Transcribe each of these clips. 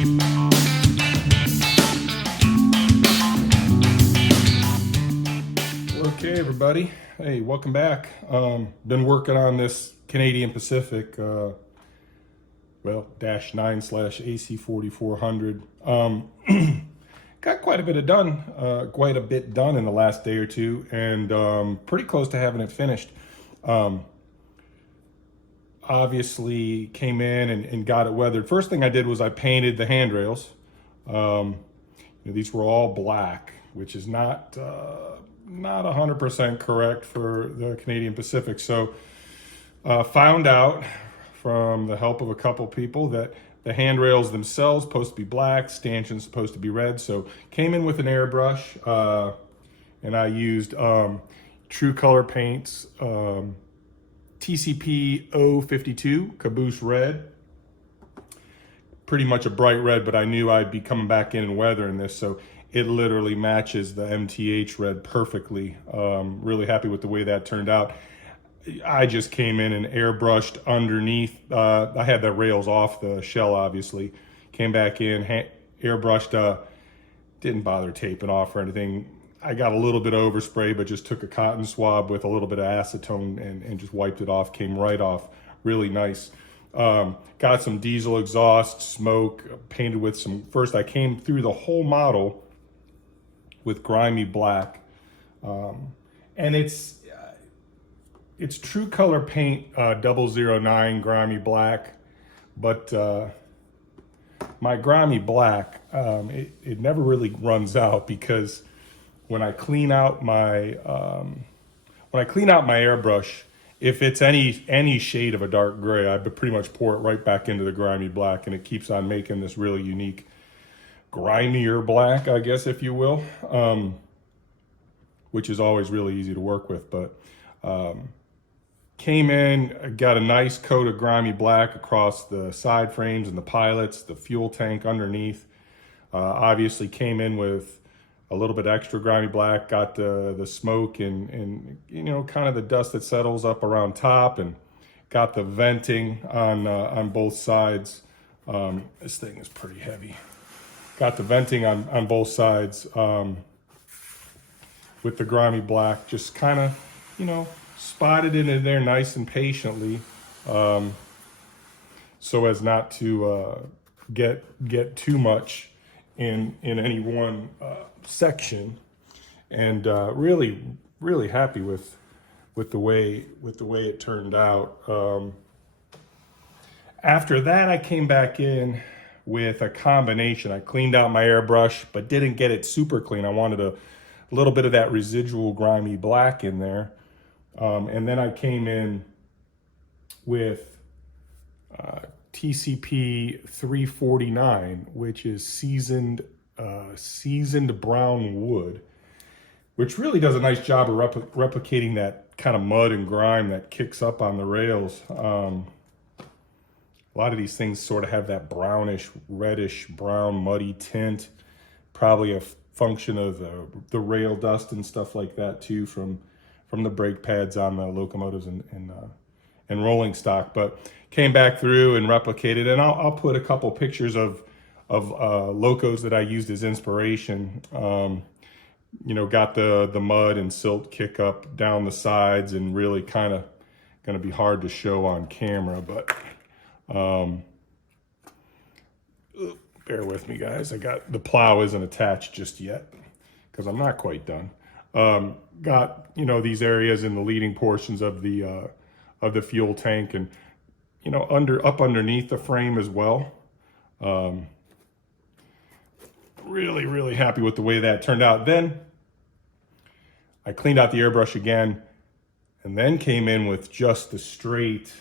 Okay, everybody. Hey, welcome back. Been working on this Canadian Pacific, dash 9 slash AC4400. Got quite a bit done in the last day or two, and pretty close to having it finished. Obviously came in and got it weathered. First thing I did was I painted the handrails. These were all black, which is not 100% correct for the Canadian Pacific. So found out from the help of a couple people that the handrails themselves supposed to be black, stanchions supposed to be red. So came in with an airbrush, and I used True Color Paints TCP 052 Caboose Red. Pretty much a bright red, but I knew I'd be coming back in and weathering this, so it literally matches the MTH red perfectly. Really happy with the way that turned out. I just came in and airbrushed underneath. I had the rails off the shell, obviously. Came back in, airbrushed, didn't bother taping off or anything. I got a little bit of overspray, but just took a cotton swab with a little bit of acetone and just wiped it off, came right off. Really nice. Got some diesel exhaust, smoke, painted with some, first I came through the whole model with grimy black. And it's True Color Paint 009 grimy black, but my grimy black, it never really runs out, because when I clean out my airbrush, if it's any shade of a dark gray, I pretty much pour it right back into the grimy black, and it keeps on making this really unique grimier black, I guess, if you will, which is always really easy to work with. But came in, got a nice coat of grimy black across the side frames and the pilots, the fuel tank underneath. Obviously came in with a little bit extra grimy black, got the smoke and kind of the dust that settles up around top, and got the venting on both sides. This thing is pretty heavy. Got the venting on both sides with the grimy black, just kind of, spotted it in there nice and patiently, so as not to get too much in any one section. And really happy with the way it turned out. After that, I came back in with a combination. I cleaned out my airbrush, but didn't get it super clean. I wanted a little bit of that residual grimy black in there. And then I came in with TCP 349, which is seasoned brown wood, which really does a nice job of replicating that kind of mud and grime that kicks up on the rails. A lot of these things sort of have that brownish, reddish, brown, muddy tint. Probably a function of the rail dust and stuff like that too, from the brake pads on the locomotives and rolling stock. But came back through and replicated, and I'll put a couple pictures of locos that I used as inspiration. Got the mud and silt kick up down the sides, and really kind of going to be hard to show on camera, but bear with me, guys. The plow isn't attached just yet because I'm not quite done. Got these areas in the leading portions of the fuel tank, and up underneath the frame as well. Really happy with the way that turned out. Then I cleaned out the airbrush again, and then came in with just the straight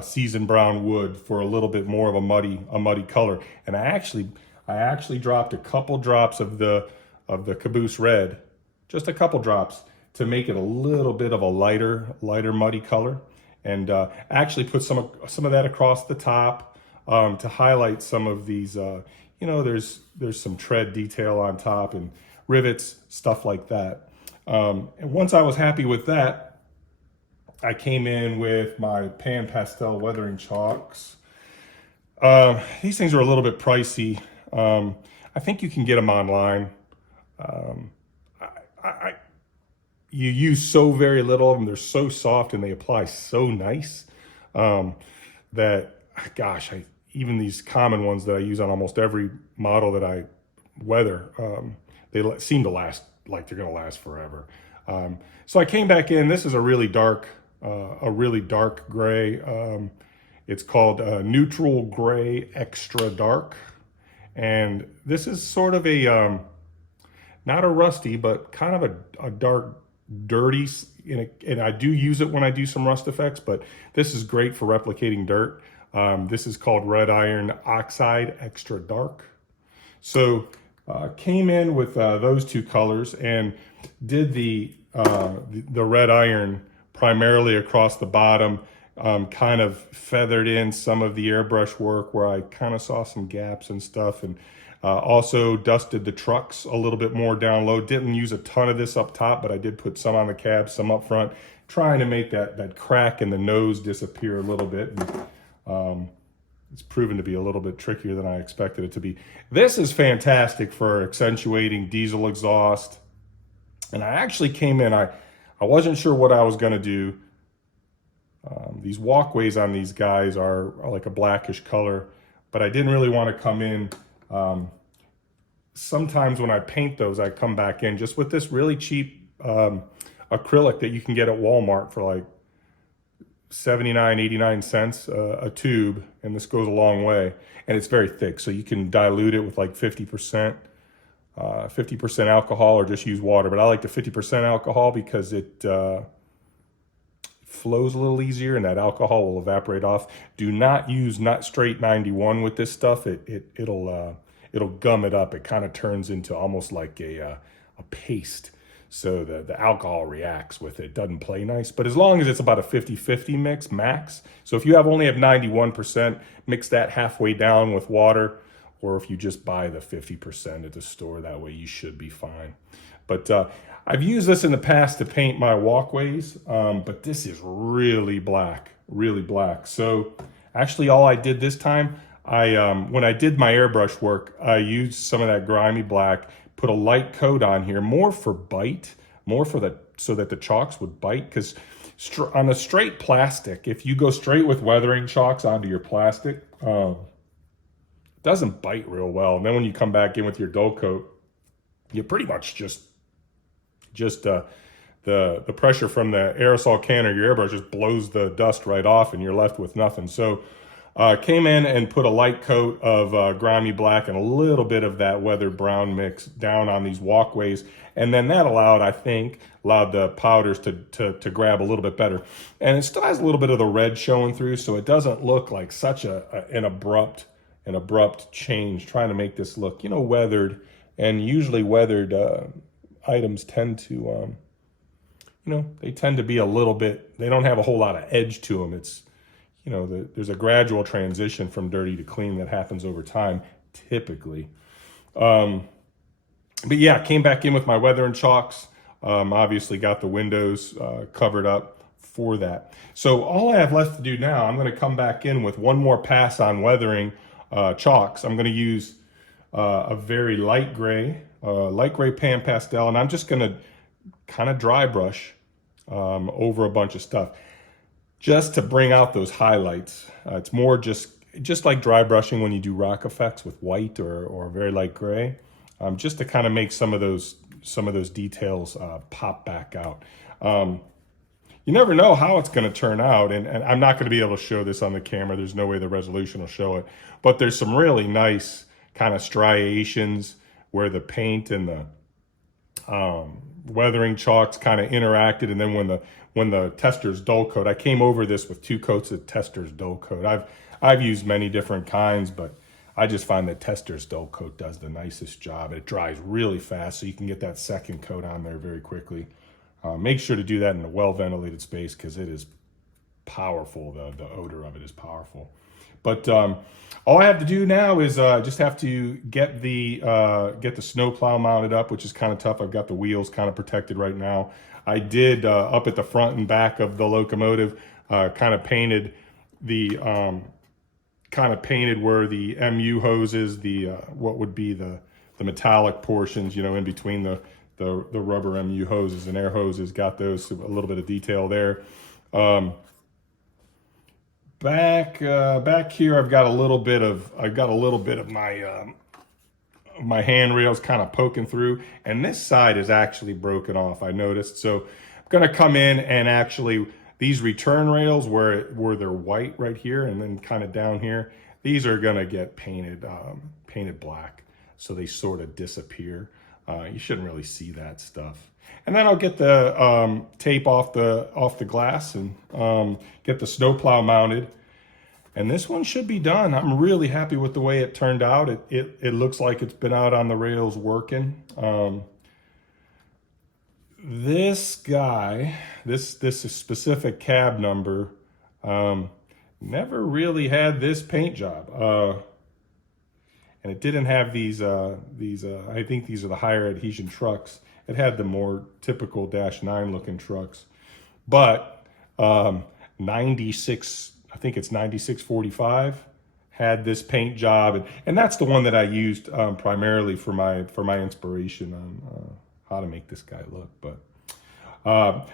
seasoned brown wood for a little bit more of a muddy color. And I actually dropped a couple drops of the caboose red, just a couple drops, to make it a little bit of a lighter muddy color, and actually put some of that across the top to highlight some of these. There's some tread detail on top and rivets, stuff like that. And once I was happy with that, I came in with my Pan Pastel weathering chalks. These things are a little bit pricey. I think you can get them online. You use so very little of them. They're so soft and they apply so nice that, gosh, even these common ones that I use on almost every model that I weather, they seem to last like they're going to last forever. So I came back in. This is a really dark gray. It's called neutral gray extra dark, and this is sort of a not a rusty, but kind of a dark, dirty. And I do use it when I do some rust effects, but this is great for replicating dirt. This is called red iron oxide extra dark. So came in with those two colors and did the red iron primarily across the bottom, kind of feathered in some of the airbrush work where I kind of saw some gaps and stuff, and also dusted the trucks a little bit more down low. Didn't use a ton of this up top, but I did put some on the cab, some up front, trying to make that crack in the nose disappear a little bit. And, it's proven to be a little bit trickier than I expected it to be. This is fantastic for accentuating diesel exhaust. And I actually came in, I wasn't sure what I was gonna do. These walkways on these guys are like a blackish color, but I didn't really want to come in. Sometimes when I paint those, I come back in just with this really cheap acrylic that you can get at Walmart for like 79, 89 cents a tube, and this goes a long way, and it's very thick, so you can dilute it with like 50% alcohol or just use water, but I like the 50% alcohol because it flows a little easier and that alcohol will evaporate off. Do not use straight 91 with this stuff. It'll gum it up. It kind of turns into almost like a paste. So the alcohol reacts with it, doesn't play nice. But as long as it's about a 50-50 mix max. So if you only have 91%, mix that halfway down with water, or if you just buy the 50% at the store, that way you should be fine. But I've used this in the past to paint my walkways, but this is really black, really black. So actually all I did this time, when I did my airbrush work, I used some of that grimy black, put a light coat on here, more for bite, so that the chalks would bite, because on a straight plastic, if you go straight with weathering chalks onto your plastic, it doesn't bite real well. And then when you come back in with your Dullcoat, you pretty much just the pressure from the aerosol can or your airbrush just blows the dust right off and you're left with nothing. So came in and put a light coat of grimy black and a little bit of that weathered brown mix down on these walkways. And then that allowed the powders to grab a little bit better. And it still has a little bit of the red showing through, so it doesn't look like such an abrupt change, trying to make this look, weathered. And usually weathered items tend to, they tend to be a little bit, they don't have a whole lot of edge to them. It's, there's a gradual transition from dirty to clean that happens over time, typically. But yeah, came back in with my weathering chalks. Obviously got the windows covered up for that. So all I have left to do now, I'm going to come back in with one more pass on weathering chalks. I'm going to use a very light gray pan pastel, and I'm just going to kind of dry brush over a bunch of stuff, just to bring out those highlights. It's more just like dry brushing when you do rock effects with white or very light gray, just to kind of make some of those details pop back out. You never know how it's going to turn out, and I'm not going to be able to show this on the camera. There's no way the resolution will show it, but there's some really nice kind of striations where the paint and the weathering chalks kind of interacted, and then when the Tester's Dullcoat, I came over this with 2 coats of Tester's Dullcoat. I've used many different kinds, but I just find that Tester's Dullcoat does the nicest job. It dries really fast, so you can get that second coat on there very quickly. Make sure to do that in a well-ventilated space because it is powerful. The odor of it is powerful. But all I have to do now is just have to get the snowplow mounted up, which is kind of tough. I've got the wheels kind of protected right now. I did up at the front and back of the locomotive, kind of painted the kind of painted where the MU hoses, the what would be the metallic portions, you know, in between the rubber MU hoses and air hoses, got those, so a little bit of detail there. Back here, I've got a little bit of my handrails kind of poking through, and this side is actually broken off, I noticed. So I'm gonna come in and actually, these return rails where they're white right here and then kind of down here, these are gonna get painted black, so they sort of disappear. You shouldn't really see that stuff. And then I'll get the tape off the glass and get the snowplow mounted. And this one should be done. I'm really happy with the way it turned out. It looks like it's been out on the rails working. This guy, this specific cab number, never really had this paint job. And it didn't have these, I think these are the higher adhesion trucks. It had the more typical -9 looking trucks. But 96, I think it's 9645, had this paint job. And that's the one that I used primarily for my inspiration on how to make this guy look. But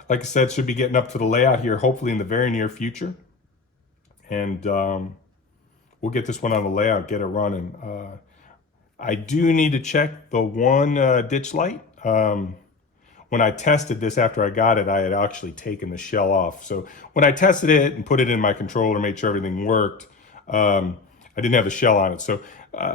like I said, should be getting up to the layout here, hopefully in the very near future. And we'll get this one on the layout, get it running. I do need to check the one ditch light. When I tested this after I got it, I had actually taken the shell off. So when I tested it and put it in my controller, made sure everything worked, I didn't have the shell on it. So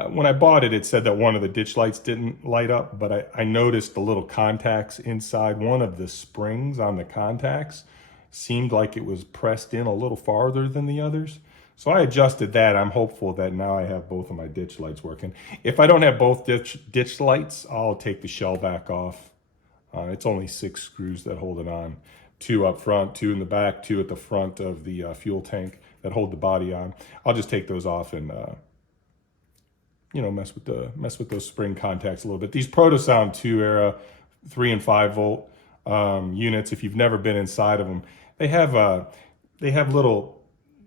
when I bought it, it said that one of the ditch lights didn't light up, but I noticed the little contacts inside one of the springs on the contacts seemed like it was pressed in a little farther than the others. So I adjusted that. I'm hopeful that now I have both of my ditch lights working. If I don't have both ditch lights, I'll take the shell back off. It's only 6 screws that hold it on. 2 up front, 2 in the back, 2 at the front of the fuel tank that hold the body on. I'll just take those off and you know, mess with those spring contacts a little bit. These Protosound 2 era 3 and 5 volt units, if you've never been inside of them, they have little,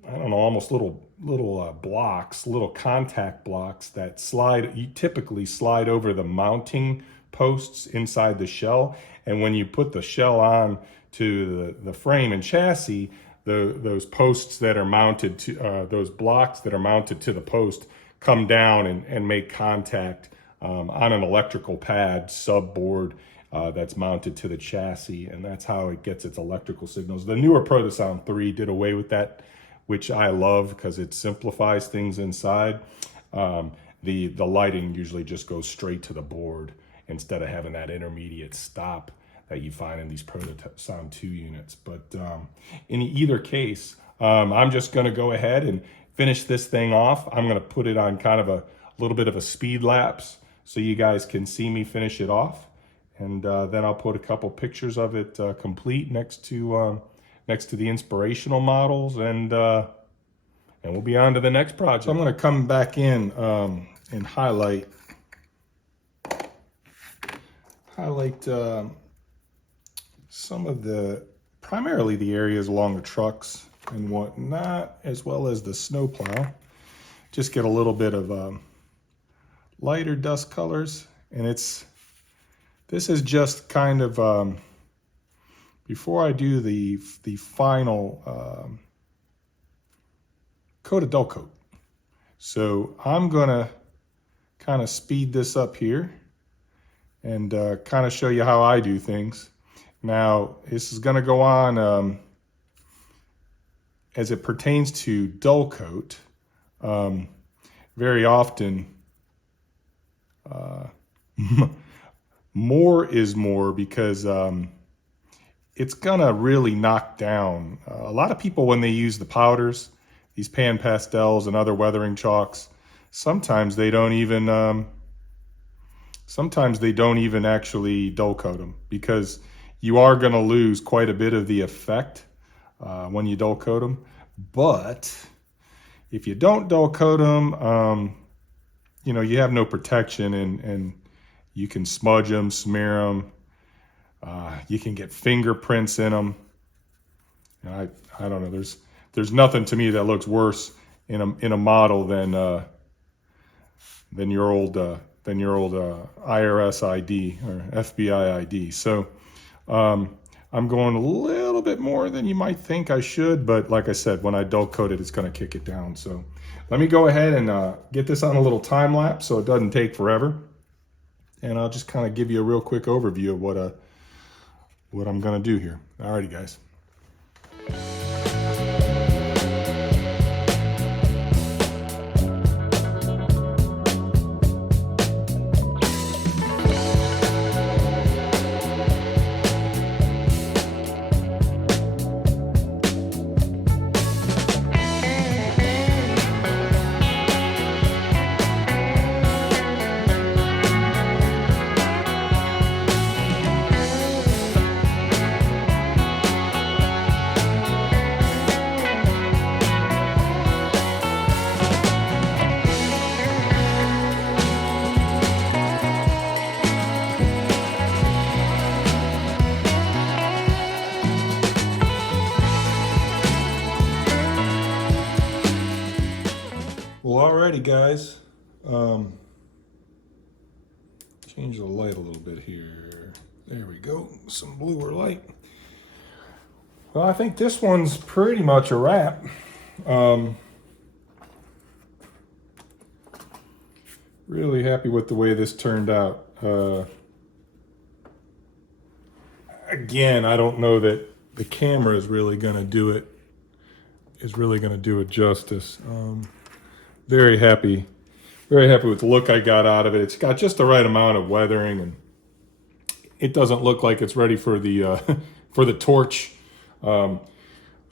I don't know, almost little blocks, little contact blocks that you typically slide over the mounting posts inside the shell. And when you put the shell on to the frame and chassis, those posts that are mounted to, those blocks that are mounted to the post come down and make contact on an electrical pad subboard that's mounted to the chassis. And that's how it gets its electrical signals. The newer Protosound 3 did away with that, which I love because it simplifies things inside. The lighting usually just goes straight to the board instead of having that intermediate stop that you find in these Protosound 2 units. But in either case, I'm just going to go ahead and finish this thing off. I'm going to put it on kind of a little bit of a speed lapse so you guys can see me finish it off. And then I'll put a couple pictures of it complete next to the inspirational models, and we'll be on to the next project. So I'm going to come back in and highlight some of primarily the areas along the trucks and whatnot, as well as the snowplow. Just get a little bit of lighter dust colors, and this is just kind of before I do the final coat of Dullcoat. So I'm gonna kind of speed this up here and kind of show you how I do things. Now, this is gonna go on as it pertains to Dullcoat. Very often, more is more, because it's gonna really knock down. A lot of people, when they use the powders, these pan pastels and other weathering chalks, sometimes they don't even actually Dullcoat them, because you are gonna lose quite a bit of the effect when you Dullcoat them. But if you don't Dullcoat them, you know, you have no protection, and you can smudge them, smear them. You can get fingerprints in them. And I don't know. There's nothing to me that looks worse in a model than your old IRS ID or FBI ID. So I'm going a little bit more than you might think I should, but like I said, when I dull coat it, it's going to kick it down. So let me go ahead and get this on a little time lapse so it doesn't take forever, and I'll just kind of give you a real quick overview of what I'm going to do here. Alrighty, guys. Well, alrighty, guys. Change the light a little bit here. There we go. Some bluer light. Well, I think this one's pretty much a wrap. Really happy with the way this turned out. Again, I don't know that the camera is really going to do it. Justice. Very happy with the look I got out of it. It's got just the right amount of weathering, and it doesn't look like it's ready for the for the torch. I was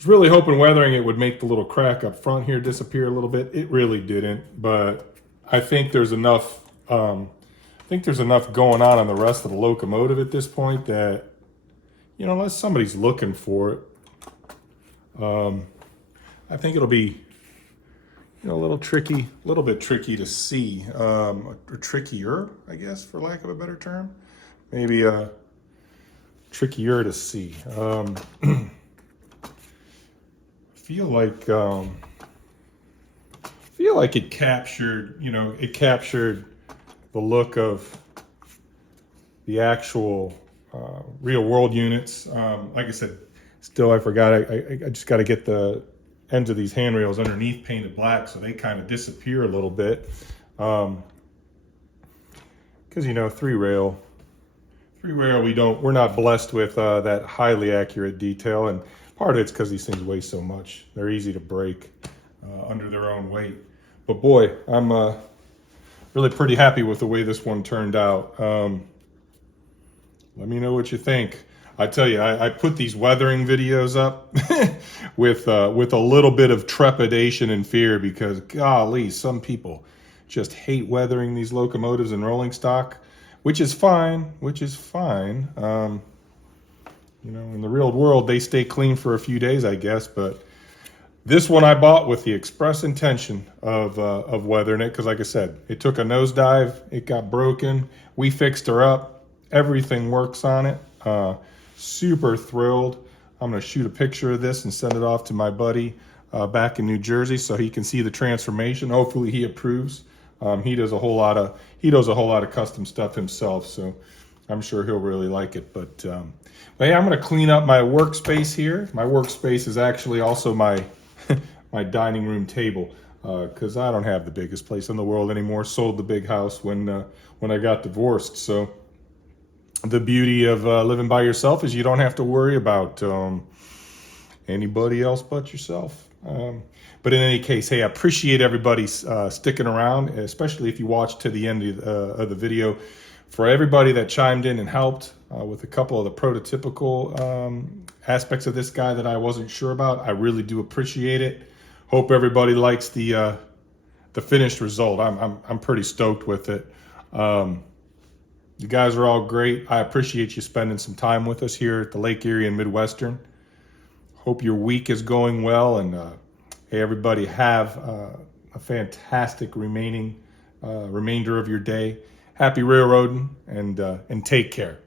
really hoping weathering it would make the little crack up front here disappear a little bit. It really didn't, but I think there's enough. Going on the rest of the locomotive at this point that, you know, unless somebody's looking for it, I think it'll be, you know, a little bit tricky to see, or trickier, I guess, for lack of a better term. Maybe trickier to see. Feel like it captured, you know, the look of the actual real world units. Like I said, still I forgot, I just got to get the ends of these handrails underneath painted black so they kind of disappear a little bit. Because, you know, three rail, we're not blessed with that highly accurate detail, and part of it's because these things weigh so much. They're easy to break under their own weight. But boy, I'm really pretty happy with the way this one turned out. Let me know what you think. I tell you, I put these weathering videos up with a little bit of trepidation and fear, because golly, some people just hate weathering these locomotives and rolling stock, which is fine. You know, in the real world, they stay clean for a few days, I guess. But this one I bought with the express intention of weathering it, because like I said, it took a nosedive, it got broken, we fixed her up, everything works on it. Super thrilled. I'm going to shoot a picture of this and send it off to my buddy back in New Jersey so he can see the transformation. Hopefully he approves. He does a whole lot of custom stuff himself, so I'm sure he'll really like it. But hey, I'm going to clean up my workspace here. My workspace is actually also my my dining room table, because I don't have the biggest place in the world anymore. Sold the big house when I got divorced. So the beauty of living by yourself is you don't have to worry about anybody else but yourself. But in any case, hey, I appreciate everybody sticking around, especially if you watched to the end of the video. For everybody that chimed in and helped with a couple of the prototypical aspects of this guy that I wasn't sure about, I really do appreciate it. Hope everybody likes the finished result. I'm pretty stoked with it. You guys are all great. I appreciate you spending some time with us here at the Lake Erie and Midwestern. Hope your week is going well, and hey, everybody, have a fantastic remainder of your day. Happy railroading, and take care.